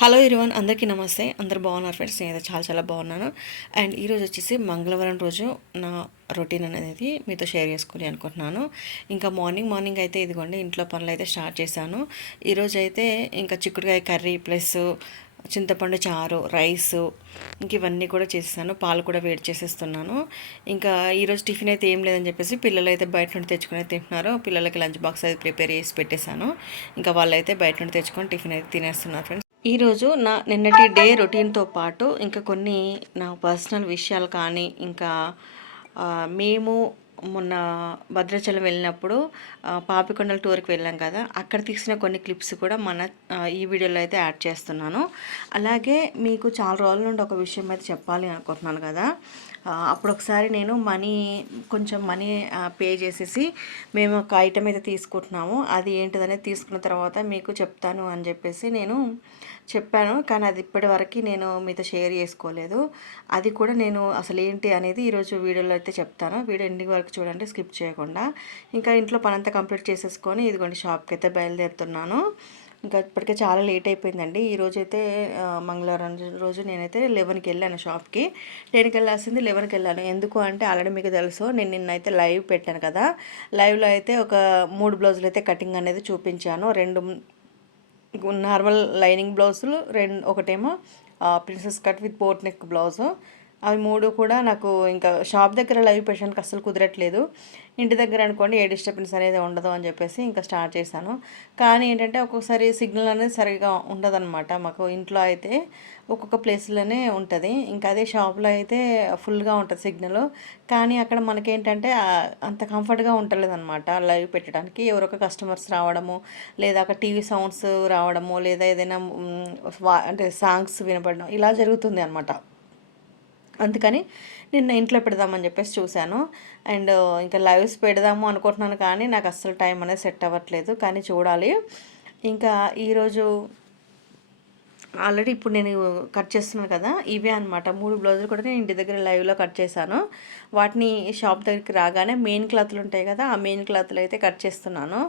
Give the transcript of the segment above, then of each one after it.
Hello ఇరువన్ అందరికీ నమస్తే. అందరు బాగున్నారు ఫ్రెండ్స్ నేనైతే చాలా చాలా బాగున్నాను. అండ్ ఈరోజు వచ్చేసి మంగళవారం రోజు నా రొటీన్ అనేది మీతో షేర్ చేసుకోవాలి అనుకుంటున్నాను. ఇంకా మార్నింగ్ మార్నింగ్ అయితే ఇదిగోండి ఇంట్లో పనులు అయితే స్టార్ట్ చేశాను. ఈరోజు అయితే ఇంకా చిక్కుడుకాయ కర్రీ ప్లస్ చింతపండు చారు రైస్ ఇంక ఇవన్నీ కూడా చేసేసాను. పాలు కూడా వేడి చేసేస్తున్నాను. ఇంకా ఈరోజు టిఫిన్ అయితే ఏం లేదని చెప్పేసి పిల్లలు అయితే బయట నుండి తెచ్చుకుని తింటున్నారు. పిల్లలకి లంచ్ బాక్స్ అయితే ప్రిపేర్ చేసి పెట్టేశాను. ఇంకా వాళ్ళైతే బయట నుండి తెచ్చుకొని టిఫిన్ అయితే తినేస్తున్నారు ఫ్రెండ్స్ ఈరోజు నా నిన్నటి డే రొటీన్తో పాటు ఇంకా కొన్ని నా పర్సనల్ విషయాలు కానీ ఇంకా మేము మొన్న భద్రాచలం వెళ్ళినప్పుడు పాపికొండల టూర్కి వెళ్ళాం కదా అక్కడ తీసిన కొన్ని క్లిప్స్ కూడా మన ఈ వీడియోలో అయితే యాడ్ చేస్తున్నాను. అలాగే మీకు చాలా రోజుల నుండి ఒక విషయం అయితే చెప్పాలి అనుకుంటున్నాను కదా అప్పుడు ఒకసారి నేను మనీ కొంచెం మనీ పే చేసేసి మేము ఒక ఐటెం అయితే తీసుకుంటున్నాము. అది ఏంటిదనేది తీసుకున్న తర్వాత మీకు చెప్తాను అని చెప్పేసి నేను చెప్పాను. కానీ అది ఇప్పటివరకు నేను మీతో షేర్ చేసుకోలేదు. అది కూడా నేను అసలు ఏంటి అనేది ఈరోజు వీడియోలో అయితే చెప్తాను. వీడియో ఎండింగ్ వరకు చూడండి స్కిప్ చేయకుండా. ఇంకా ఇంట్లో పనంతా కంప్లీట్ చేసేసుకొని ఇదిగోండి షాప్కి అయితే బయలుదేరుతున్నాను. ఇంకా ఇప్పటికే చాలా లేట్ అయిపోయిందండి. ఈ మంగళవారం రోజు నేనైతే లెవెన్కి వెళ్ళాను షాప్కి. టెన్కి వెళ్ళాల్సింది లెవెన్కి వెళ్ళాను. ఎందుకు అంటే ఆల్రెడీ మీకు తెలుసు నేను నిన్నైతే లైవ్ పెట్టాను కదా. లైవ్లో అయితే ఒక మూడు బ్లౌజులు అయితే కటింగ్ అనేది చూపించాను. రెండు నార్మల్ లైనింగ్ బ్లౌజులు రెండు ఒకటేమో princess cut with boat neck blouse. అవి మూడు కూడా నాకు ఇంకా షాప్ దగ్గర లైవ్ పేషెంట్కి అస్సలు కుదరట్లేదు. ఇంటి దగ్గర అనుకోండి ఏ డిస్టర్బెన్స్ అనేది ఉండదు అని చెప్పేసి ఇంకా స్టార్ట్ చేశాను. కానీ ఏంటంటే ఒక్కొక్కసారి సిగ్నల్ అనేది సరిగా ఉండదన్నమాట. మాకు ఇంట్లో అయితే ఒక్కొక్క ప్లేస్లోనే ఉంటుంది. ఇంకా అదే షాప్లో అయితే ఫుల్గా ఉంటుంది సిగ్నల్. కానీ అక్కడ మనకేంటంటే అంత కంఫర్ట్గా ఉండలేదన్నమాట లైవ్ పెట్టడానికి. ఎవరొక కస్టమర్స్ రావడము లేదా అక్కడ టీవీ సౌండ్స్ రావడము లేదా ఏదైనా అంటే సాంగ్స్ వినపడడం ఇలా జరుగుతుంది అనమాట అందుకని నిన్న ఇంట్లో పెడదామని చెప్పేసి చూశాను. అండ్ ఇంకా లైవ్స్ పెడదాము అనుకుంటున్నాను కానీ నాకు అస్సలు టైం అనేది సెట్ అవ్వట్లేదు. కానీ చూడాలి. ఇంకా ఈరోజు ఆల్రెడీ ఇప్పుడు నేను కట్ చేస్తున్నాను కదా ఇవే అనమాట మూడు బ్లౌజులు కూడా నేను ఇంటి దగ్గర లైవ్లో కట్ చేశాను. వాటిని షాప్ దగ్గరికి రాగానే మెయిన్ క్లాత్లు ఉంటాయి కదా ఆ మెయిన్ క్లాత్లు అయితే కట్ చేస్తున్నాను.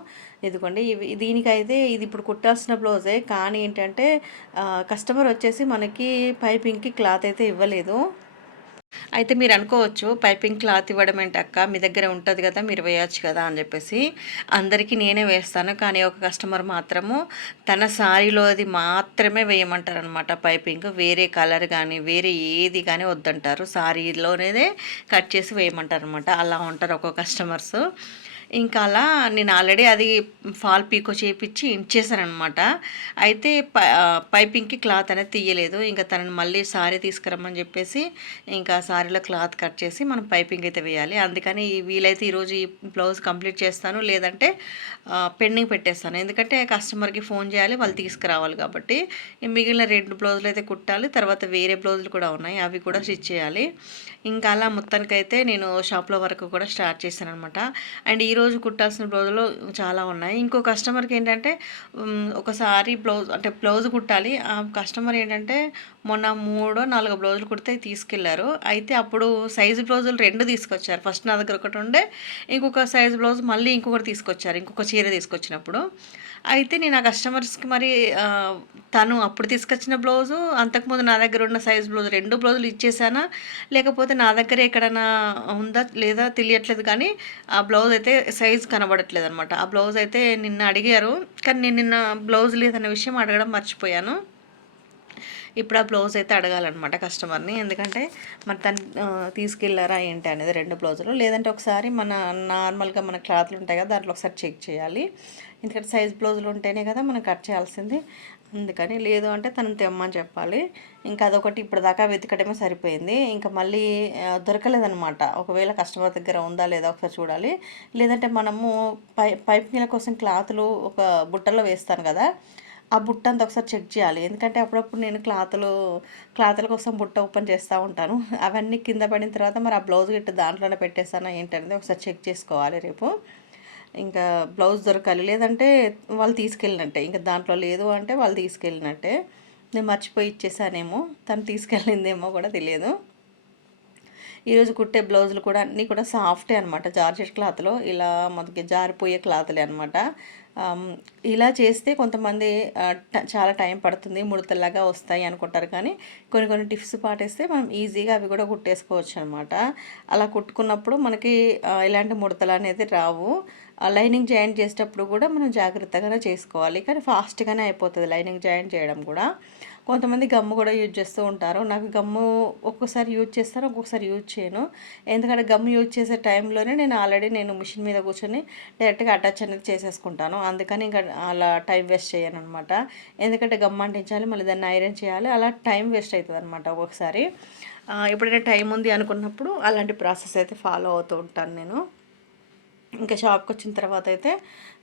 ఇదిగోండి ఇవి దీనికైతే ఇది ఇప్పుడు కుట్టాల్సిన బ్లౌజే. కానీ ఏంటంటే కస్టమర్ వచ్చేసి మనకి పైపింగ్కి క్లాత్ అయితే ఇవ్వలేదు. అయితే మీరు అనుకోవచ్చు పైపింగ్ క్లాత్ ఇవ్వడం ఏంటి అక్క? మీ దగ్గర ఉంటుంది కదా మీరు వేయచ్చు కదా అని చెప్పేసి. అందరికీ నేనే వేస్తాను కానీ ఒక కస్టమర్ మాత్రము తన సారీలో అది మాత్రమే వేయమంటారు అనమాట పైపింగ్. వేరే కలర్ కానీ వేరే ఏది కానీ వద్దంటారు. సారీలోనే కట్ చేసి వేయమంటారు అనమాట అలా ఉంటారు ఒక కస్టమర్స్. ఇంకా అలా నేను ఆల్రెడీ అది ఫాల్ పీకో చేపించి ఇచ్చేసానమాట అయితే పైపింగ్కి క్లాత్ అనేది తీయలేదు. ఇంకా తనని మళ్ళీ సారీ తీసుకురమ్మని చెప్పేసి ఇంకా సారీలో క్లాత్ కట్ చేసి మనం పైపింగ్ అయితే వేయాలి. అందుకని వీలైతే ఈరోజు ఈ బ్లౌజ్ కంప్లీట్ చేస్తాను. లేదంటే పెండింగ్ పెట్టేస్తాను. ఎందుకంటే కస్టమర్కి ఫోన్ చేయాలి వాళ్ళు తీసుకురావాలి కాబట్టి. మిగిలిన రెండు బ్లౌజులు అయితే కుట్టాలి. తర్వాత వేరే బ్లౌజులు కూడా ఉన్నాయి. అవి కూడా స్టిచ్ చేయాలి. ఇంకా అలా మొత్తానికైతే నేను షాప్లో వరకు కూడా స్టార్ట్ చేశాను అనమాట అండ్ ఈరోజు కుట్టాల్సిన బ్లౌజులు చాలా ఉన్నాయి. ఇంకో కస్టమర్కి ఏంటంటే ఒకసారి బ్లౌజ్ అంటే బ్లౌజ్ కుట్టాలి. ఆ కస్టమర్ ఏంటంటే మొన్న మూడో నాలుగో బ్లౌజులు కుడితే తీసుకెళ్ళారు. అయితే అప్పుడు సైజు బ్లౌజులు రెండు తీసుకొచ్చారు. ఫస్ట్ నా దగ్గర ఒకటి ఉండే ఇంకొక సైజు బ్లౌజ్ మళ్ళీ ఇంకొకటి తీసుకొచ్చారు. ఇంకొక చీర తీసుకొచ్చినప్పుడు. అయితే నేను ఆ కస్టమర్స్కి మరి తను అప్పుడు తీసుకొచ్చిన బ్లౌజు అంతకుముందు నా దగ్గర ఉన్న సైజ్ బ్లౌజ్ రెండు బ్లౌజులు ఇచ్చేసానా? లేకపోతే నా దగ్గర ఎక్కడైనా ఉందా లేదా తెలియట్లేదు కానీ ఆ బ్లౌజ్ అయితే సైజ్ కనబడట్లేదు అనమాట ఆ బ్లౌజ్ అయితే నిన్న అడిగారు కానీ నేను నిన్న బ్లౌజ్ లేదన్న విషయం అడగడం మర్చిపోయాను. ఇప్పుడు ఆ బ్లౌజ్ అయితే అడగాలన్నమాట కస్టమర్ని. ఎందుకంటే మరి తను తీసుకెళ్ళారా ఏంటి అనేది రెండు బ్లౌజులు. లేదంటే ఒకసారి మన నార్మల్గా మన క్లాత్లు ఉంటాయి కదా దాంట్లో ఒకసారి చెక్ చేయాలి. ఎందుకంటే సైజ్ బ్లౌజులు ఉంటేనే కదా మనం కట్ చేయాల్సింది. అందుకని లేదు అంటే తను తెమ్మని చెప్పాలి. ఇంకా అదొకటి ఇప్పటిదాకా దాకా వెతకడమే సరిపోయింది. ఇంకా మళ్ళీ దొరకలేదనమాట ఒకవేళ కస్టమర్ దగ్గర ఉందా లేదా ఒకసారి చూడాలి. లేదంటే మనము పై పైప్ పైపింగ్ల కోసం క్లాతులు ఒక బుట్టలో వేస్తాను కదా ఆ బుట్ట అంతా ఒకసారి చెక్ చేయాలి. ఎందుకంటే అప్పుడప్పుడు నేను క్లాతులు క్లాతుల కోసం బుట్ట ఓపెన్ చేస్తూ ఉంటాను. అవన్నీ కింద పడిన తర్వాత మరి ఆ బ్లౌజ్ గిట్ట దాంట్లోనే పెట్టేస్తానా ఏంటనేది ఒకసారి చెక్ చేసుకోవాలి రేపు. ఇంకా బ్లౌజ్ దొరకాలి. లేదంటే వాళ్ళు తీసుకెళ్ళినట్టే. ఇంకా దాంట్లో లేదు అంటే వాళ్ళు తీసుకెళ్ళినట్టే. నేను మర్చిపోయి ఇచ్చేసానేమో. తను తీసుకెళ్ళిందేమో కూడా తెలియదు. ఈరోజు కుట్టే బ్లౌజులు కూడా అన్నీ కూడా సాఫ్టే అనమాట జార్జెట్ క్లాత్లో ఇలా మనకి జారిపోయే క్లాత్లే అనమాట ఇలా చేస్తే కొంతమంది ట- చాలా టైం పడుతుంది ముడతల్లాగా వస్తాయి అనుకుంటారు. కానీ కొన్ని కొన్ని టిప్స్ పాటిస్తే మనం ఈజీగా అవి కూడా కుట్టేసుకోవచ్చు అనమాట అలా కుట్టుకున్నప్పుడు మనకి ఇలాంటి ఎలాంటి ముడతలు అనేది రావు. లైనింగ్ జాయింట్ చేసేటప్పుడు కూడా మనం జాగ్రత్తగానే చేసుకోవాలి. కానీ ఫాస్ట్గానే అయిపోతుంది లైనింగ్ జాయింట్ చేయడం కూడా. కొంతమంది గమ్ము కూడా యూజ్ చేస్తూ ఉంటారు. నాకు గమ్ము ఒక్కొక్కసారి యూజ్ చేస్తాను ఒక్కొక్కసారి యూజ్ చేయను. ఎందుకంటే గమ్ము యూజ్ చేసే టైంలోనే నేను ఆల్రెడీ నేను మిషన్ మీద కూర్చొని డైరెక్ట్గా అటాచ్ అనేది చేసేసుకుంటాను. అందుకని ఇంకా అలా టైం వేస్ట్ చేయను అనమాట ఎందుకంటే గమ్ అంటించాలి మళ్ళీ దాన్ని ఐరన్ చేయాలి అలా టైం వేస్ట్ అవుతుంది అనమాట ఒక్కొక్కసారి ఎప్పుడైనా టైం ఉంది అనుకున్నప్పుడు అలాంటి ప్రాసెస్ అయితే ఫాలో అవుతూ ఉంటాను నేను. ఇంకా షాప్కి వచ్చిన తర్వాత అయితే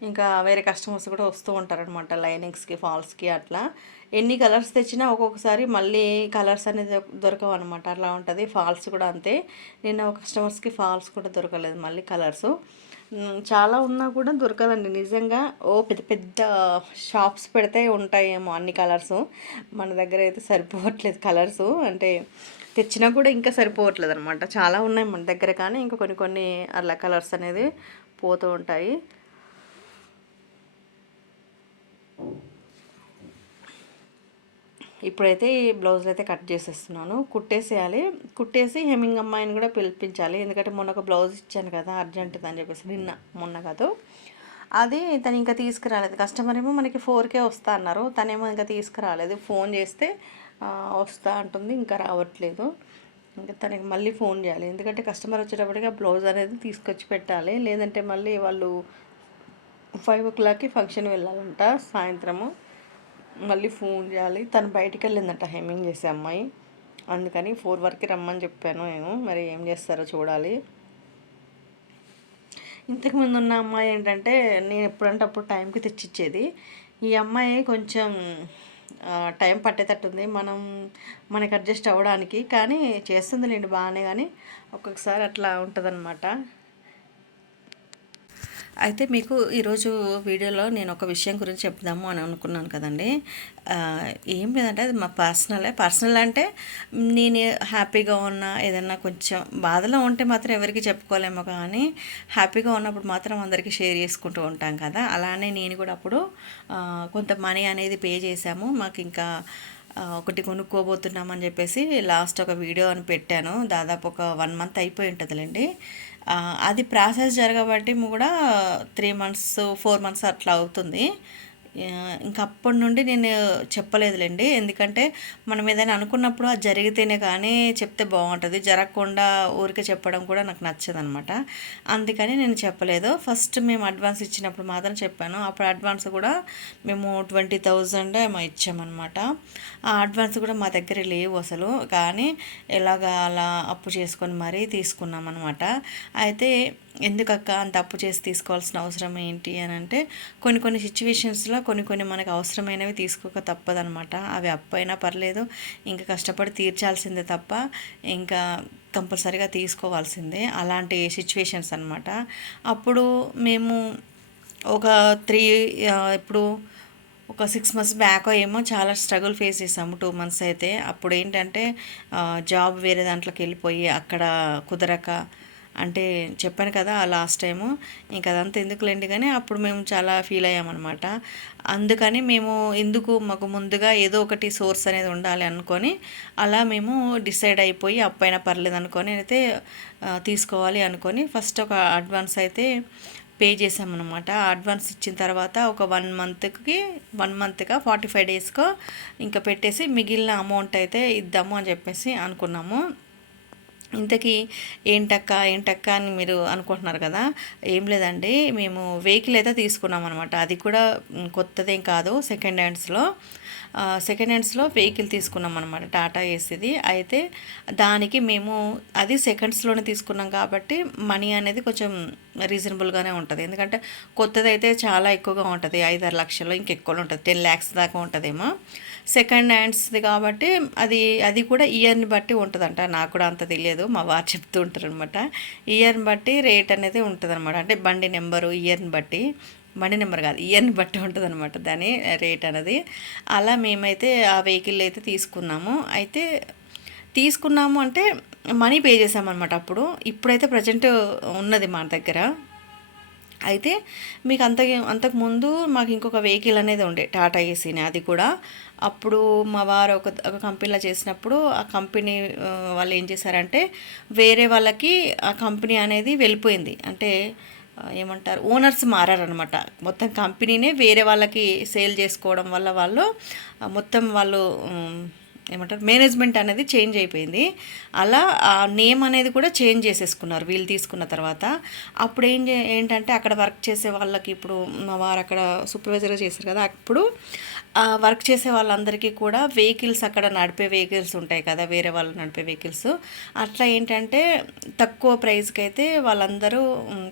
ఇంకా వేరే కస్టమర్స్ కూడా వస్తూ ఉంటారనమాట లైనింగ్స్కి ఫాల్స్కి అట్లా. ఎన్ని కలర్స్ తెచ్చినా ఒక్కొక్కసారి మళ్ళీ కలర్స్ అనేది దొరకవు అనమాట అట్లా ఉంటుంది. ఫాల్స్ కూడా అంతే. నిన్న ఒక కస్టమర్స్కి ఫాల్స్ కూడా దొరకలేదు మళ్ళీ కలర్స్. చాలా ఉన్నా కూడా దొరకదండి. నిజంగా ఓ పెద్ద పెద్ద షాప్స్ పెడితే ఉంటాయేమో అన్ని కలర్స్. మన దగ్గర అయితే సరిపోవట్లేదు కలర్స్. అంటే తెచ్చినా కూడా ఇంకా సరిపోవట్లేదు అనమాట చాలా ఉన్నాయి మన దగ్గర కానీ ఇంకా కొన్ని కొన్ని అలా కలర్స్ అనేది పోతూ ఉంటాయి. ఇప్పుడైతే ఈ బ్లౌజ్లు అయితే కట్ చేసేస్తున్నాను. కుట్టేసేయాలి. కుట్టేసి హెమింగ్ అమ్మాయిని కూడా పిలిపించాలి. ఎందుకంటే మొన్న ఒక బ్లౌజ్ ఇచ్చాను కదా అర్జెంట్ అని చెప్పేసి నిన్న మొన్న కాదు. అది తను ఇంకా తీసుకురాలేదు. కస్టమర్ ఏమో మనకి ఫోర్కే వస్తా అన్నారు. తనేమో ఇంకా తీసుకురాలేదు. ఫోన్ చేస్తే వస్తా అంటుంది ఇంకా రావట్లేదు. ఇంకా తనకి మళ్ళీ ఫోన్ చేయాలి. ఎందుకంటే కస్టమర్ వచ్చేటప్పటికి ఆ బ్లౌజ్ అనేది తీసుకొచ్చి పెట్టాలి. లేదంటే మళ్ళీ వాళ్ళు ఫైవ్ ఓ క్లాక్కి ఫంక్షన్ వెళ్ళాలంట సాయంత్రము. మళ్ళీ ఫోన్ చేయాలి. తను బయటికి వెళ్ళిందంట హెమ్మింగ్ చేసే అమ్మాయి. అందుకని ఫోర్ వరకు రమ్మని చెప్పాను నేను. మరి ఏం చేస్తారో చూడాలి. ఇంతకుముందు ఉన్న అమ్మాయి ఏంటంటే నేను ఎప్పుడంటే అప్పుడు టైంకి తెచ్చిచ్చేది. ఈ అమ్మాయి కొంచెం టైం పట్టేటట్టుంది. మనం మనకి అడ్జస్ట్ అవ్వడానికి కానీ చేస్తుంది లేండి బాగానే కానీ ఒక్కొక్కసారి అట్లా ఉంటుందన్నమాట. అయితే మీకు ఈరోజు వీడియోలో నేను ఒక విషయం గురించి చెప్దాము అని అనుకున్నాను కదండి. ఏం లేదంటే అది మా పర్సనలే. పర్సనల్ అంటే నేను హ్యాపీగా ఉన్నా ఏదన్నా కొంచెం బాధలో ఉంటే మాత్రం ఎవరికి చెప్పుకోలేమో కానీ హ్యాపీగా ఉన్నప్పుడు మాత్రం అందరికీ షేర్ చేసుకుంటూ ఉంటాం కదా. అలానే నేను కూడా అప్పుడు కొంత మనీ అనేది పే చేశాము. మాకు ఇంకా ఒకటి కొనుక్కోబోతున్నామని చెప్పేసి లాస్ట్ ఒక వీడియో అని పెట్టాను. దాదాపు ఒక వన్ మంత్ అయిపోయి ఉంటుందిలేండి. అది ప్రాసెస్ జరగబట్టి కూడా త్రీ మంత్స్ ఫోర్ మంత్స్ అట్లా అవుతుంది. ఇంకా అప్పటి నుండి నేను చెప్పలేదులేండి. ఎందుకంటే మనం ఏదైనా అనుకున్నప్పుడు అది జరిగితేనే కానీ చెప్తే బాగుంటుంది. జరగకుండా ఊరికే చెప్పడం కూడా నాకు నచ్చదు అనమాట అందుకని నేను చెప్పలేదు. ఫస్ట్ మేము అడ్వాన్స్ ఇచ్చినప్పుడు మాత్రం చెప్పాను. అప్పుడు అడ్వాన్స్ కూడా మేము ట్వంటీ థౌజండ్ ఏమో ఇచ్చామన్నమాట. ఆ అడ్వాన్స్ కూడా మా దగ్గర లేవు అసలు. కానీ ఎలాగ అలా అప్పు చేసుకొని మరీ తీసుకున్నాం అనమాట అయితే ఎందుకక్క అంత అప్పు చేసి తీసుకోవాల్సిన అవసరం ఏంటి అని అంటే కొన్ని కొన్ని సిచ్యువేషన్స్లో కొన్ని కొన్ని మనకు అవసరమైనవి తీసుకోక తప్పదనమాట అవి అప్పు అయినా పర్లేదు ఇంకా కష్టపడి తీర్చాల్సిందే తప్ప ఇంకా కంపల్సరీగా తీసుకోవాల్సిందే. అలాంటి సిచ్యువేషన్స్ అనమాట అప్పుడు మేము ఒక త్రీ ఇప్పుడు ఒక సిక్స్ మంత్స్ బ్యాక్ ఏమో చాలా స్ట్రగుల్ ఫేస్ చేసాము టూ మంత్స్ అయితే. అప్పుడు ఏంటంటే జాబ్ వేరే దాంట్లోకి వెళ్ళిపోయి అక్కడ కుదరక అంటే చెప్పాను కదా లాస్ట్ టైము ఇంకా అదంతా ఎందుకులేండి కానీ అప్పుడు మేము చాలా ఫీల్ అయ్యామన్నమాట. అందుకని మేము ఎందుకు మాకు ముందుగా ఏదో ఒకటి సోర్స్ అనేది ఉండాలి అనుకొని అలా మేము డిసైడ్ అయిపోయి అప్పైనా పర్లేదు అనుకొని అయితే తీసుకోవాలి అనుకొని ఫస్ట్ ఒక అడ్వాన్స్ అయితే పే చేసామన్నమాట అడ్వాన్స్ ఇచ్చిన తర్వాత ఒక వన్ మంత్కి వన్ మంత్గా ఫార్టీ ఫైవ్ డేస్కో ఇంకా పెట్టేసి మిగిలిన అమౌంట్ అయితే ఇద్దాము అని చెప్పేసి అనుకున్నాము. ఇంతకీ ఏంటక్క ఏంటక్క అని మీరు అనుకుంటున్నారు కదా ఏం లేదండి. మేము వెహికల్ అయితే తీసుకున్నాం అనమాట అది కూడా కొత్తదేం కాదు సెకండ్ హ్యాండ్స్లో. సెకండ్ హ్యాండ్స్లో వెహికల్ తీసుకున్నాం అనమాట టాటా ఏసీది. అయితే దానికి మేము అది సెకండ్స్లోనే తీసుకున్నాం కాబట్టి మనీ అనేది కొంచెం రీజనబుల్గానే ఉంటుంది. ఎందుకంటే కొత్తది అయితే చాలా ఎక్కువగా ఉంటుంది ఐదారు లక్షలు ఇంకెక్కువ ఉంటుంది టెన్ ల్యాక్స్ దాకా ఉంటుందేమో. సెకండ్ హ్యాండ్స్ది కాబట్టి అది అది కూడా ఇయర్ని బట్టి ఉంటుందంట. నాకు కూడా అంత తెలియదు మా వారు చెప్తూ ఉంటారు అనమాట ఇయర్ని బట్టి రేట్ అనేది ఉంటుందన్నమాట. అంటే బండి నెంబరు ఇయర్ని బట్టి. బండి నెంబర్ కాదు ఇయర్ని బట్టి ఉంటుంది అనమాట దాని రేట్ అనేది. అలా మేమైతే ఆ వెహికల్ అయితే తీసుకున్నాము. అయితే తీసుకున్నాము అంటే మనీ పే చేసామన్నమాట అప్పుడు. ఇప్పుడైతే ప్రజెంట్ ఉన్నది మా దగ్గర. అయితే మీకు అంత అంతకుముందు మాకు ఇంకొక వెహికల్ అనేది ఉండే టాటా ఏసీని అది కూడా. అప్పుడు మా వారు ఒక ఒక కంపెనీలో చేసినప్పుడు ఆ కంపెనీ వాళ్ళు ఏం చేశారంటే వేరే వాళ్ళకి ఆ కంపెనీ అనేది వెళ్ళిపోయింది. అంటే ఏమంటారు ఓనర్స్ మారారనమాట మొత్తం కంపెనీనే వేరే వాళ్ళకి సేల్ చేసుకోవడం వల్ల వాళ్ళు మొత్తం వాళ్ళు ఏమంటారు మేనేజ్మెంట్ అనేది చేంజ్ అయిపోయింది. అలా ఆ నేమ్ అనేది కూడా చేంజ్ చేసేసుకున్నారు వీళ్ళు తీసుకున్న తర్వాత. అప్పుడు ఏం చే- ఏంటంటే అక్కడ వర్క్ చేసే వాళ్ళకి ఇప్పుడు మా వారు అక్కడ సూపర్వైజర్గా చేశారు కదా అప్పుడు వర్క్ చేసే వాళ్ళందరికీ కూడా వెహికల్స్ అక్కడ నడిపే వెహికల్స్ ఉంటాయి కదా వేరే వాళ్ళు నడిపే వెహికల్స్ అట్లా ఏంటంటే తక్కువ ప్రైస్కి అయితే వాళ్ళందరూ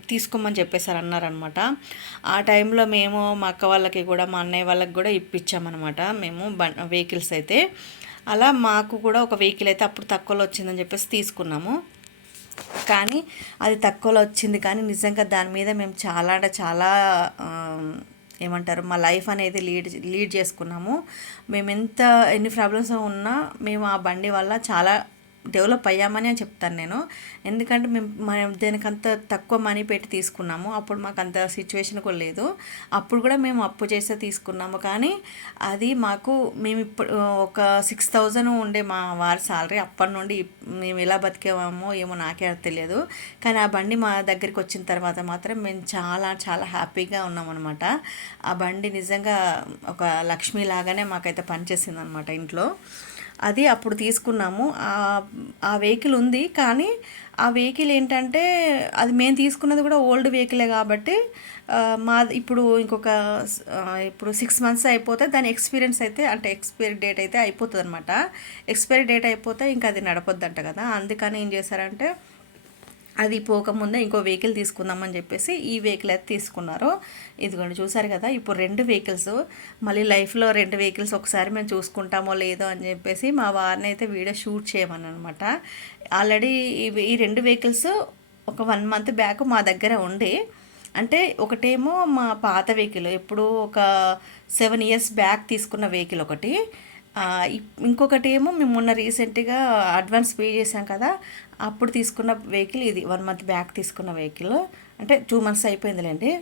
తీసుకోమని చెప్పేసారు అన్నారనమాట ఆ టైంలో మేము మా అక్క వాళ్ళకి కూడా మా అన్నయ్య వాళ్ళకి కూడా ఇప్పించామన్నమాట మేము బ వెహికల్స్ అయితే. అలా మాకు కూడా ఒక వెహికల్ అయితే అప్పుడు తక్కువలో వచ్చిందని చెప్పేసి తీసుకున్నాము. కానీ అది తక్కువలో వచ్చింది. కానీ నిజంగా దాని మీద మేము చాలా అంటే చాలా ఏమంటారు మా లైఫ్ అనేది లీడ్ లీడ్ చేసుకున్నాము. మేము ఎంత ఎన్ని ప్రాబ్లమ్స్ ఉన్నా మేము ఆ బండి వల్ల చాలా డెవలప్ అయ్యామని అని చెప్తాను నేను. ఎందుకంటే మేము మనం దేనికంత తక్కువ మనీ పెట్టి తీసుకున్నాము అప్పుడు మాకు అంత సిచ్యువేషన్ కూడా లేదు. అప్పుడు కూడా మేము అప్పు చేస్తే తీసుకున్నాము. కానీ అది మాకు మేము ఇప్పుడు ఒక సిక్స్ థౌజండ్ ఉండే మా వారి సాలరీ అప్పటి నుండి మేము ఎలా బతికేవామో ఏమో నాకే తెలియదు. కానీ ఆ బండి మా దగ్గరికి వచ్చిన తర్వాత మాత్రం మేము చాలా చాలా హ్యాపీగా ఉన్నామన్నమాట. ఆ బండి నిజంగా ఒక లక్ష్మి లాగానే మాకైతే పనిచేసింది అనమాట ఇంట్లో. అది అప్పుడు తీసుకున్నాము. ఆ- వెహికల్ ఉంది కానీ ఆ వెహికల్ ఏంటంటే అది మేము తీసుకున్నది కూడా ఓల్డ్ వెహికలే కాబట్టి మా ఇప్పుడు ఇంకొక ఇప్పుడు సిక్స్ మంత్స్ అయిపోతే దాని ఎక్స్పీరియన్స్ అయితే అంటే ఎక్స్పైరీ డేట్ అయితే అయిపోతుంది అనమాట ఎక్స్పైరీ డేట్ అయిపోతే ఇంకా అది నడపొద్దంట కదా. అందుకని ఏం చేశారంటే అది పోకముందే ఇంకో వెహికల్ తీసుకుందామని చెప్పేసి ఈ వెహికల్ అయితే తీసుకున్నారు. ఇదిగోండి చూసారు కదా? ఇప్పుడు రెండు వెహికల్స్ మళ్ళీ లైఫ్లో రెండు వెహికల్స్ ఒకసారి మేము చూసుకుంటామో లేదో అని చెప్పేసి మా వారిని అయితే వీడియో షూట్ చేయమని అనమాట ఆల్రెడీ ఈ రెండు వెహికల్స్ ఒక వన్ మంత్ బ్యాక్ మా దగ్గర ఉండి. అంటే ఒకటేమో మా పాత వెహికల్ ఎప్పుడు ఒక సెవెన్ ఇయర్స్ బ్యాక్ తీసుకున్న వెహికల్ ఒకటి. ఇంకొకటి ఏమో మేము మొన్న రీసెంట్గా అడ్వాన్స్ పే చేసాం కదా? అప్పుడు తీసుకున్న వెహికల్ ఇది. వన్ మంత్ బ్యాక్ తీసుకున్న వెహికల్. అంటే టూ మంత్స్ అయిపోయిందిలేండి.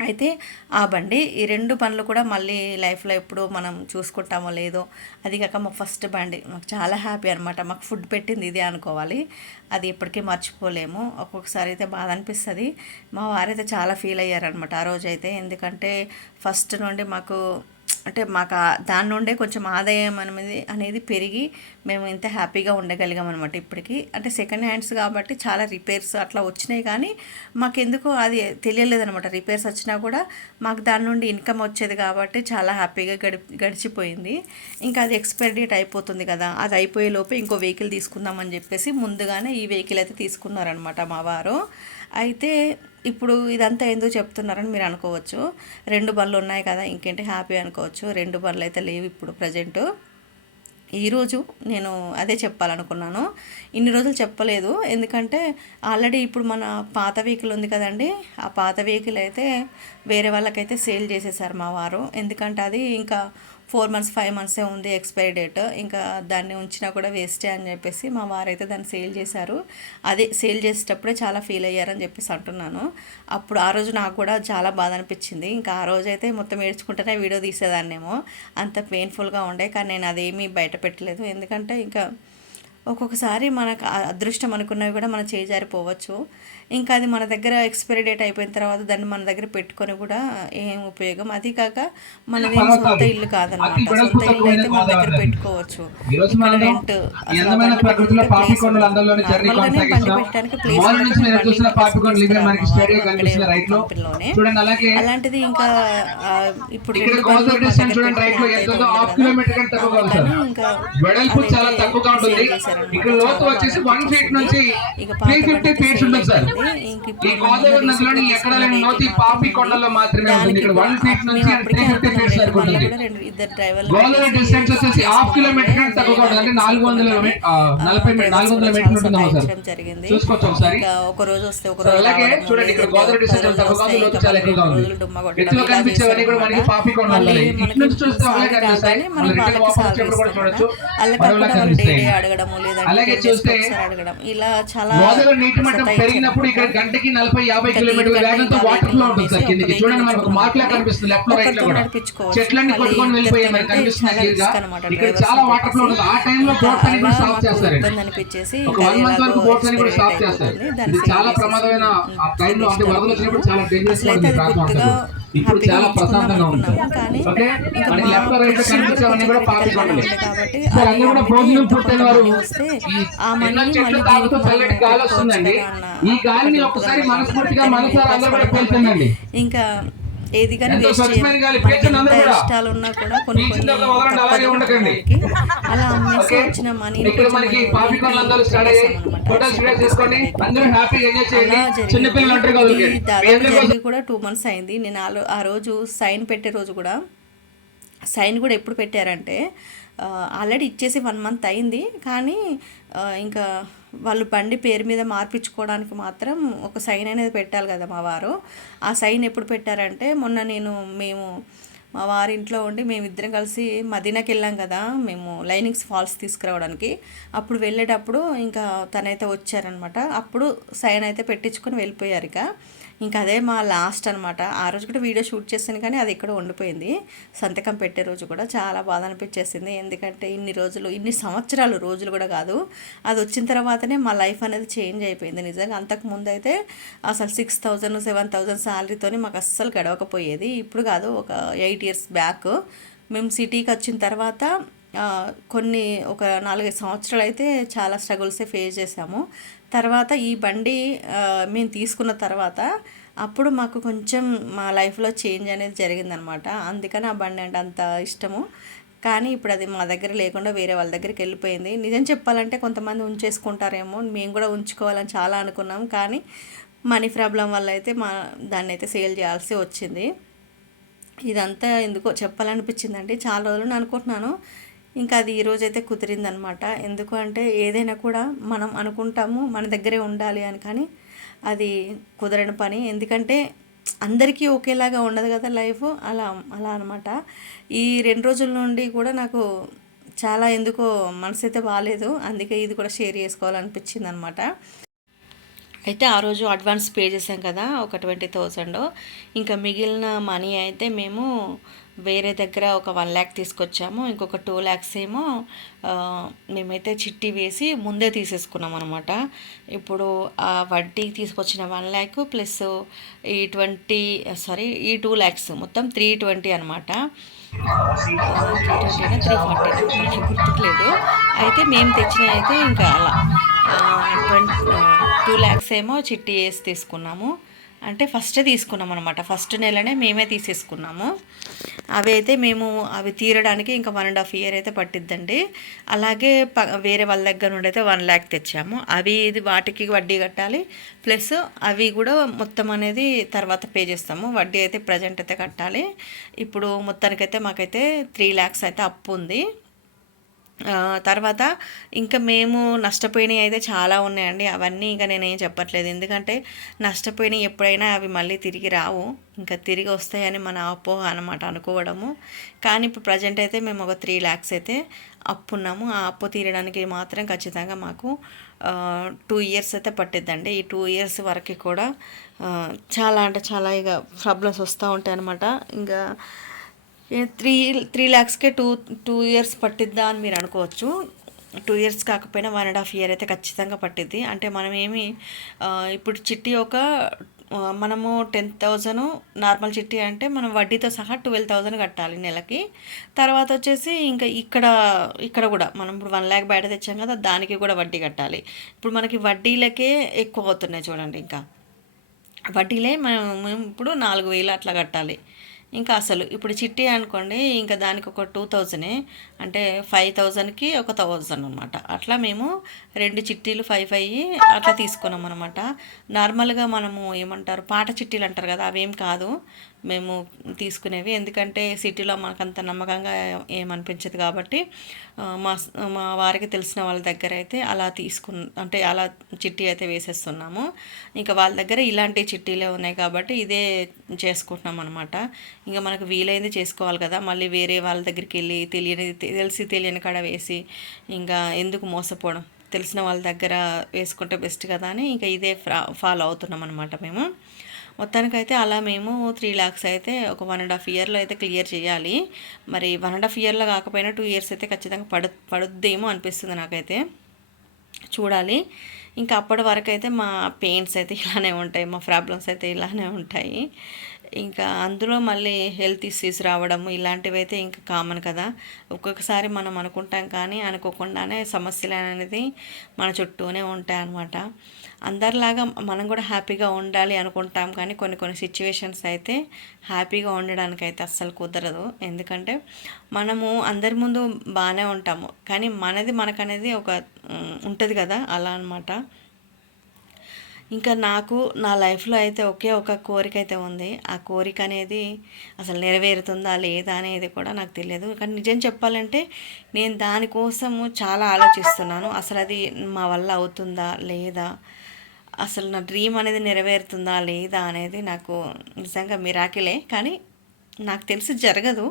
అయితే ఆ బండి ఈ రెండు పనులు కూడా మళ్ళీ లైఫ్లో ఎప్పుడు మనం చూసుకుంటామో లేదో అది కాక మా ఫస్ట్ బండి. మాకు చాలా హ్యాపీ అనమాట మాకు ఫుడ్ పెట్టింది ఇదే అనుకోవాలి. అది ఎప్పటికీ మర్చిపోలేము. ఒక్కొక్కసారి అయితే బాధ అనిపిస్తుంది. మా వారైతే చాలా ఫీల్ అయ్యారనమాట ఆ రోజు అయితే ఎందుకంటే ఫస్ట్ నుండి మాకు అంటే మాకు దాని నుండే కొంచెం ఆదాయం అనేది అనేది పెరిగి మేము ఇంత హ్యాపీగా ఉండగలిగాం అనమాట ఇప్పటికి. అంటే సెకండ్ హ్యాండ్స్ కాబట్టి చాలా రిపేర్స్ అట్లా వచ్చినాయి కానీ మాకెందుకో అది తెలియలేదు అనమాట రిపేర్స్ వచ్చినా కూడా మాకు దాని నుండి ఇన్కమ్ వచ్చేది కాబట్టి చాలా హ్యాపీగా గడి గడిచిపోయింది. ఇంకా అది ఎక్స్పైరీ డేట్ అయిపోతుంది కదా అది అయిపోయే లోపే ఇంకో వెహికల్ తీసుకుందామని చెప్పేసి ముందుగానే ఈ వెహికల్ అయితే తీసుకున్నారనమాట మా వారు. అయితే ఇప్పుడు ఇదంతా ఎందుకు చెప్తున్నారని మీరు అనుకోవచ్చు. రెండు బళ్ళు ఉన్నాయి కదా ఇంకేంటి హ్యాపీ అనుకోవచ్చు. రెండు బళ్ళు అయితే లేవు ఇప్పుడు ప్రజెంట్. ఈరోజు నేను అదే చెప్పాలనుకున్నాను. ఇన్ని రోజులు చెప్పలేదు. ఎందుకంటే ఆల్రెడీ ఇప్పుడు మన పాత వెహికల్ ఉంది కదండి. ఆ పాత వెహికల్ అయితే వేరే వాళ్ళకైతే సేల్ చేసేసారు మా వారు. ఎందుకంటే అది ఇంకా ఫోర్ మంత్స్ ఫైవ్ మంత్సే ఉంది ఎక్స్పైరీ డేట్. ఇంకా దాన్ని ఉంచినా కూడా వేస్టే అని చెప్పేసి మా వారైతే దాన్ని సేల్ చేశారు. అదే సేల్ చేసేటప్పుడే చాలా ఫీల్ అయ్యారని చెప్పేసి అంటున్నాను. అప్పుడు ఆ రోజు నాకు కూడా చాలా బాధ అనిపించింది. ఇంకా ఆ రోజు అయితే మొత్తం ఏడ్చుకుంటేనే వీడియో తీసేదాన్నేమో. అంత పెయిన్ఫుల్గా ఉండే కానీ నేను అదేమీ బయట పెట్టలేదు. ఎందుకంటే ఇంకా ఒక్కొక్కసారి మనకు అదృష్టం అనుకున్నవి కూడా మన చేజారిపోవచ్చు ఇంకా అది మన దగ్గర ఎక్స్పైరీ డేట్ అయిపోయిన తర్వాత దాన్ని మన దగ్గర పెట్టుకొని కూడా ఏం ఉపయోగం? అది కాక మనది సొంత ఇల్లు కాదనమాట సొంత ఇల్లు అయితే మన దగ్గర పెట్టుకోవచ్చు. ఇక్కడ రెంట్లో చూడండి అలాగే అలాంటిది ఇంకా ఇప్పుడు రెండు బండ్లు ఇంకా వెడల్పు అదైతే చాలా తక్కువగా ఉంటుంది. సేల్ చేశారన్నమాట. ఇక్కడ లోతు వచ్చేసి ఫీట్. నుంచి ఫీట్స్ ఉంటుంది సార్ అయిపోయింది. ఇంక ఇప్పుడు ఉంటుంది. ఉంటుంది. ఉంటుంది మీటర్లు ఉంటుందమ్మా సార్. జరిగింది. ఇంకా ఒక రోజు వస్తే ఒక రోజు రోజులు డుమ్మా కొట్టడం మన వాళ్ళకి. అలా కాకుండా వాళ్ళు daily అడగడము లేదంటే అడగడం ఇలా చాలా పెరిగినప్పుడు ఇక్కడ. గంటకి నలభై యాభై కిలోమీటర్ల వేగంతో వాటర్ ఫ్లో ఉంటుంది సార్ కిందికి. చూడండి మనకు మార్క్ లా కనిపిస్తుంది లెఫ్ట్లో రైట్లో కూడా. చెట్లన్నీ కొట్టుకొని వెళ్ళిపోయాయి మరి కనిపిస్తుంది ఇక్కడ చాలా వాటర్ ఫ్లో ఉంటుంది. ఆ టైంలో బోట్స్ అన్ని కూడా స్టాప్ చేస్తారండి. ఒక వన్ మంత్ వరకు బోట్స్ అన్ని కూడా స్టాప్ చేస్తారు. ఇది చాలా ప్రమాదమైన ఆ టైంలో అంటే వరదలు వచ్చినప్పుడు చాలా డేంజరస్ ప్రాంతం అంతా కూడా. ఇప్పుడు చాలా ప్రశాంతంగా ఉంది కానీ ఓకే? మనకి లెఫ్ట్ రైట్లో కనిపించేవన్నీ కూడా పాపి కొండలు కాబట్టి సార్ అన్ని కూడా భోజనం పూర్తయిన వారు చెట్లు మళ్ళీ తాగుతూ చల్లటి గాలి వస్తుందండి. ఈ గాలిని అన్న మనస్ఫూర్తిగా మనసారా అందరూ కూడా ఇంకా ఏది కానీ వేస్ట్ కూడా. ఇష్టాలు ఉన్నా కూడా కొన్ని కొన్ని. అలా అమ్మేసి వచ్చిన మనం దాదాపు కూడా టూ మంత్స్ అయింది. నేను ఆ రోజు సైన్ పెట్టే రోజు కూడా సైన్ కూడా ఎప్పుడు పెట్టారంటే ఆల్రెడీ ఇచ్చేసి వన్ మంత్ అయింది. కానీ ఇంకా వాళ్ళు బండి పేరు మీద మార్పించుకోవడానికి మాత్రం ఒక సైన్ అనేది పెట్టాలి కదా మా వారు. ఆ సైన్ ఎప్పుడు పెట్టారంటే మొన్న నేను మేము మా వారి ఇంట్లో ఉండి మేమిద్దరం కలిసి మదీనాకి వెళ్ళాం కదా మేము లైనింగ్స్ ఫాల్స్ తీసుకురావడానికి. అప్పుడు వెళ్ళేటప్పుడు ఇంకా తనైతే వచ్చారనమాట. అప్పుడు సైన్ అయితే పెట్టించుకొని వెళ్ళిపోయారు ఇక. ఇంకా అదే మా లాస్ట్ అనమాట ఆ రోజు కూడా వీడియో షూట్ చేశాను కానీ అది ఇక్కడ ఉండిపోయింది. సంతకం పెట్టే రోజు కూడా చాలా బాధ అనిపించేసింది. ఎందుకంటే ఇన్ని రోజులు ఇన్ని సంవత్సరాలు రోజులు కూడా కాదు. అది వచ్చిన తర్వాతనే మా లైఫ్ అనేది చేంజ్ అయిపోయింది నిజంగా. అంతకు ముందు అయితే అసలు సిక్స్ థౌజండ్ సెవెన్ థౌజండ్ శాలరీతోని మాకు అస్సలు గడవకపోయేది. ఇప్పుడు కాదు ఒక ఎయిట్ ఇయర్స్ బ్యాక్ మేము సిటీకి వచ్చిన తర్వాత కొన్ని ఒక నాలుగైదు సంవత్సరాలు అయితే చాలా స్ట్రగుల్సే ఫేస్ చేసాము తర్వాత ఈ బండి మేము తీసుకున్న తర్వాత అప్పుడు మాకు కొంచెం మా లైఫ్లో చేంజ్ అనేది జరిగిందనమాట. అందుకని ఆ బండి అంటే అంత ఇష్టము. కానీ ఇప్పుడు అది మా దగ్గర లేకుండా వేరే వాళ్ళ దగ్గరికి వెళ్ళిపోయింది. నిజం చెప్పాలంటే కొంతమంది ఉంచేసుకుంటారేమో మేము కూడా ఉంచుకోవాలని చాలా అనుకున్నాం. కానీ మనీ ప్రాబ్లం వల్ల అయితే మా దాన్ని అయితే సేల్ చేయాల్సి వచ్చింది. ఇదంతా ఎందుకో చెప్పాలనిపించిందండి చాలా రోజులు అనుకుంటున్నాను. ఇంకా అది ఈరోజు అయితే కుదిరిందనమాట. ఎందుకు అంటే ఏదైనా కూడా మనం అనుకుంటాము మన దగ్గరే ఉండాలి అని కానీ అది కుదరని పని. ఎందుకంటే అందరికీ ఒకేలాగా ఉండదు కదా లైఫ్. అలా అలా అనమాట. ఈ రెండు రోజుల నుండి కూడా నాకు చాలా ఎందుకో మనసు అయితే బాగాలేదు అందుకే ఇది కూడా షేర్ చేసుకోవాలనిపించింది అనమాట అయితే ఆ రోజు అడ్వాన్స్ పే చేసాం కదా ఒక ట్వంటీ థౌజండ్. ఇంకా మిగిలిన మనీ అయితే మేము వేరే దగ్గర ఒక వన్ ల్యాక్ తీసుకొచ్చాము. ఇంకొక టూ ల్యాక్స్ ఏమో మేమైతే చిట్టి వేసి ముందే తీసేసుకున్నాం అనమాట ఇప్పుడు ఆ వడ్డీ తీసుకొచ్చిన వన్ ల్యాక్ ప్లస్ ఈ ట్వంటీ సారీ ఈ టూ ల్యాక్స్ మొత్తం త్రీ ట్వంటీ అనమాట త్రీ ట్వంటీ త్రీ ఫార్టీ గుర్తుకులేదు. అయితే మేము తెచ్చిన అయితే ఇంకా అలా. ట్వంటీ టూ ల్యాక్స్ ఏమో చిట్టి వేసి తీసుకున్నాము. అంటే ఫస్ట్ తీసుకున్నాం అనమాట ఫస్ట్ నెలనే మేమే తీసేసుకున్నాము. అవి అయితే మేము అవి తీరడానికి ఇంకా వన్ అండ్ హాఫ్ ఇయర్ అయితే పట్టిద్దండి. అలాగే ప వేరే వాళ్ళ దగ్గర నుండి అయితే వన్ ల్యాక్ తెచ్చాము. అవి ఇది వాటికి వడ్డీ కట్టాలి. ప్లస్ అవి కూడా మొత్తం అనేది తర్వాత పే చేస్తాము. వడ్డీ అయితే ప్రజెంట్ అయితే కట్టాలి. ఇప్పుడు మొత్తానికైతే మాకైతే త్రీ ల్యాక్స్ అయితే అప్పు ఉంది తర్వాత ఇంకా మేము నష్టపోయినవి అయితే చాలా ఉన్నాయండి. అవన్నీ ఇంకా నేనేం చెప్పట్లేదు. ఎందుకంటే నష్టపోయినవి ఎప్పుడైనా అవి మళ్ళీ తిరిగి రావు. ఇంకా తిరిగి వస్తాయని మన అపోహ అనమాట అనుకోవడము. కానీ ఇప్పుడు ప్రజెంట్ అయితే మేము ఒక త్రీ ల్యాక్స్ అయితే అప్పు ఉన్నాము. ఆ అప్పు తీరడానికి మాత్రం ఖచ్చితంగా మాకు టూ ఇయర్స్ అయితే పట్టిద్దండి. ఈ టూ ఇయర్స్ వరకు కూడా చాలా అంటే చాలా ఇక ప్రాబ్లమ్స్ వస్తూ ఉంటాయి అనమాట ఇంకా త్రీ త్రీ ల్యాక్స్కే టూ టూ ఇయర్స్ పట్టిద్దా అని మీరు అనుకోవచ్చు. టూ ఇయర్స్ కాకపోయినా వన్ అండ్ హాఫ్ ఇయర్ అయితే ఖచ్చితంగా పట్టిద్ది. అంటే మనం ఏమి ఇప్పుడు చిట్టి ఒక మనము టెన్ థౌజండ్ నార్మల్ చిట్టి అంటే మనం వడ్డీతో సహా ట్వెల్వ్ థౌజండ్ కట్టాలి నెలకి. తర్వాత వచ్చేసి ఇంకా ఇక్కడ ఇక్కడ కూడా మనం ఇప్పుడు వన్ ల్యాక్ బయట తెచ్చాం కదా దానికి కూడా వడ్డీ కట్టాలి. ఇప్పుడు మనకి వడ్డీలకే ఎక్కువ అవుతున్నాయి చూడండి ఇంకా. వడ్డీలే మనం ఇప్పుడు నాలుగు వేలు అట్లా కట్టాలి. ఇంకా అసలు ఇప్పుడు చిట్టి అనుకోండి ఇంకా దానికి ఒక టూ థౌజండే అంటే ఫైవ్ థౌజండ్కి ఒక థౌజండ్ అనమాట అట్లా మేము రెండు చిట్టీలు ఫైవ్ ఫైవ్ అట్లా తీసుకున్నాం అనమాట నార్మల్గా మనము ఏమంటారు పాట చిట్టీలు అంటారు కదా అవేం కాదు. మేము తీసుకునేవి. ఎందుకంటే సిటీలో మాకు అంత నమ్మకంగా ఏమనిపించదు కాబట్టి మా మా వారికి తెలిసిన వాళ్ళ దగ్గర అయితే అలా తీసుకు అంటే అలా చిట్టి అయితే వేసేస్తున్నాము. ఇంకా వాళ్ళ దగ్గర ఇలాంటి చిట్టీలే ఉన్నాయి కాబట్టి ఇదే చేసుకుంటున్నాం అనమాట ఇంకా మనకు వీలైంది చేసుకోవాలి కదా. మళ్ళీ వేరే వాళ్ళ దగ్గరికి వెళ్ళి తెలియని తెలిసి తెలియని కాడ వేసి ఇంకా ఎందుకు మోసపోవడం? తెలిసిన వాళ్ళ దగ్గర వేసుకుంటే బెస్ట్ కదా అని ఇంకా ఇదే ఫాలో అవుతున్నాం అనమాట మేము. మొత్తానికైతే అలా మేము త్రీ ల్యాక్స్ అయితే ఒక వన్ అండ్ హాఫ్ ఇయర్లో అయితే క్లియర్ చేయాలి. మరి వన్ అండ్ హాఫ్ ఇయర్లో కాకపోయినా టూ ఇయర్స్ అయితే ఖచ్చితంగా పడు పడుద్దేమో అనిపిస్తుంది నాకైతే. చూడాలి. ఇంకా అప్పటి వరకు అయితే మా పెయిన్స్ అయితే ఇలానే ఉంటాయి మా ప్రాబ్లమ్స్ అయితే ఇలానే ఉంటాయి. ఇంకా అందులో మళ్ళీ హెల్త్ ఇష్యూస్ రావడము ఇలాంటివి అయితే ఇంకా కామన్ కదా. ఒక్కొక్కసారి మనం అనుకుంటాం కానీ అనుకోకుండానే సమస్యలు అనేది మన చుట్టూనే ఉంటాయి అన్నమాట అందరిలాగా మనం కూడా హ్యాపీగా ఉండాలి అనుకుంటాం కానీ కొన్ని కొన్ని సిచ్యువేషన్స్ అయితే హ్యాపీగా ఉండడానికి అయితే అస్సలు కుదరదు. ఎందుకంటే మనము అందరి ముందు బాగానే ఉంటాము. కానీ మనది మనకనేది ఒక ఉంటుంది కదా అలా అనమాట ఇంకా నాకు నా లైఫ్లో అయితే ఒకే ఒక కోరిక అయితే ఉంది. ఆ కోరిక అనేది అసలు నెరవేరుతుందా లేదా అనేది కూడా నాకు తెలియదు. కానీ నిజం చెప్పాలంటే నేను దానికోసము చాలా ఆలోచిస్తున్నాను. అసలు అది మా వల్ల అవుతుందా లేదా అసలు నా డ్రీమ్ అనేది నెరవేరుతుందా లేదా అనేది నాకు నిజంగా మిరాకిలే కానీ నాకు తెలిసి జరగదు.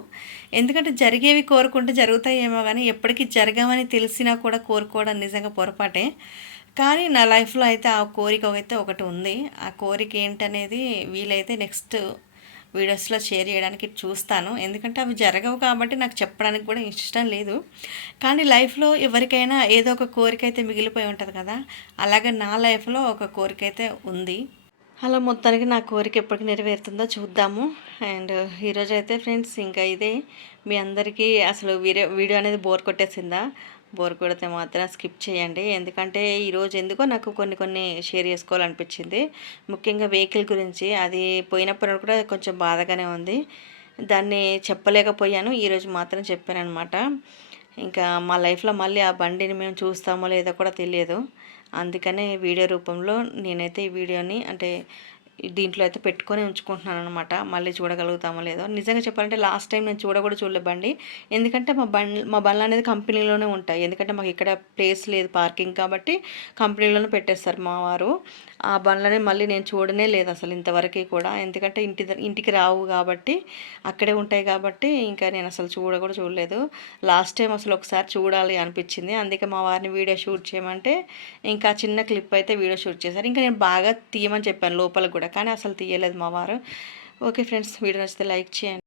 ఎందుకంటే జరిగేవి కోరుకుంటే జరుగుతాయేమో కానీ ఎప్పటికీ జరగమని తెలిసినా కూడా కోరుకోవడం నిజంగా పొరపాటే. కానీ నా లైఫ్లో అయితే ఆ కోరిక అయితే ఒకటి ఉంది. ఆ కోరిక ఏంటనేది వీలైతే నెక్స్ట్ వీడియోస్లో షేర్ చేయడానికి చూస్తాను. ఎందుకంటే అవి జరగవు కాబట్టి నాకు చెప్పడానికి కూడా ఇష్టం లేదు. కానీ లైఫ్లో ఎవరికైనా ఏదో ఒక కోరిక అయితే మిగిలిపోయి ఉంటుంది కదా? అలాగే నా లైఫ్లో ఒక కోరిక అయితే ఉంది. అలా మొత్తానికి నా కోరిక ఎప్పటికి నెరవేరుతుందో చూద్దాము. అండ్ ఈరోజు అయితే ఫ్రెండ్స్ ఇంకా ఇదే. మీ అందరికీ అసలు వీడియో వీడియో అనేది బోర్ కొట్టేసిందా? బోర్ కొడితే మాత్రం స్కిప్ చేయండి. ఎందుకంటే ఈరోజు ఎందుకో నాకు కొన్ని కొన్ని షేర్ చేసుకోవాలనిపించింది. ముఖ్యంగా వెహికల్ గురించి. అది పోయినప్పుడు కూడా కొంచెం బాధగానే ఉంది. దాన్ని చెప్పలేకపోయాను. ఈరోజు మాత్రం చెప్పాను అనమాట ఇంకా మా లైఫ్లో మళ్ళీ ఆ బండిని మేము చూస్తామో లేదో కూడా తెలియదు. అందుకనే వీడియో రూపంలో నేనైతే ఈ వీడియోని అంటే దీంట్లో అయితే పెట్టుకొని ఉంచుకుంటున్నాను అనమాట మళ్ళీ చూడగలుగుతామో లేదో. నిజంగా చెప్పాలంటే లాస్ట్ టైం నేను చూడ కూడా చూడలే బండి. ఎందుకంటే మా బండ్ మా బండ్లు అనేది కంపెనీలోనే ఉంటాయి. ఎందుకంటే మాకు ఇక్కడ ప్లేస్ లేదు పార్కింగ్ కాబట్టి కంపెనీలోనే పెట్టేస్తారు మా వారు. ఆ బండ్లని మళ్ళీ నేను చూడనే లేదు అసలు ఇంతవరకు కూడా. ఎందుకంటే ఇంటి ఇంటికి రావు కాబట్టి అక్కడే ఉంటాయి కాబట్టి ఇంకా నేను అసలు చూడ కూడా చూడలేదు. లాస్ట్ టైం అసలు ఒకసారి చూడాలి అనిపించింది. అందుకే మా వారిని వీడియో షూట్ చేయమంటే ఇంకా చిన్న క్లిప్ అయితే వీడియో షూట్ చేశారు. ఇంకా నేను బాగా తీయమని చెప్పాను లోపల కూడా. కానీ అసలు తీయలేదు మా వారు. ఓకే ఫ్రెండ్స్ వీడియో నచ్చితే లైక్ చేయండి.